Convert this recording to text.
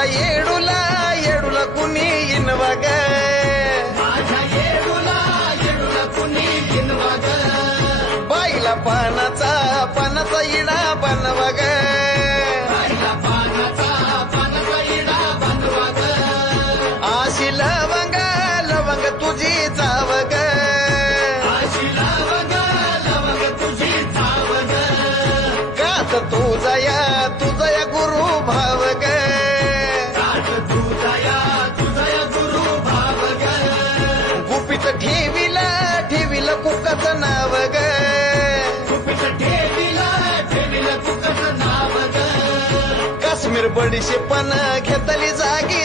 माझ्या येडूला येडूला कुणी इनवा ग माझ्या येडूला कुणी बिनवा ग बाईला पानाचा इडा बनवा ग बाईला पानाचा इडा बनवा ग आशी लवंग लवंग तुझी जाव ग अशी लवंग तुझी जाव ग कात तुझया गुरु भाव ग काट तुझया गुरु भाव ग गुपित ठेविला कुकाचं नाव ग गुपित ठेविला कुकट नाव ग काश्मीर बडीशेपण घेतली जागी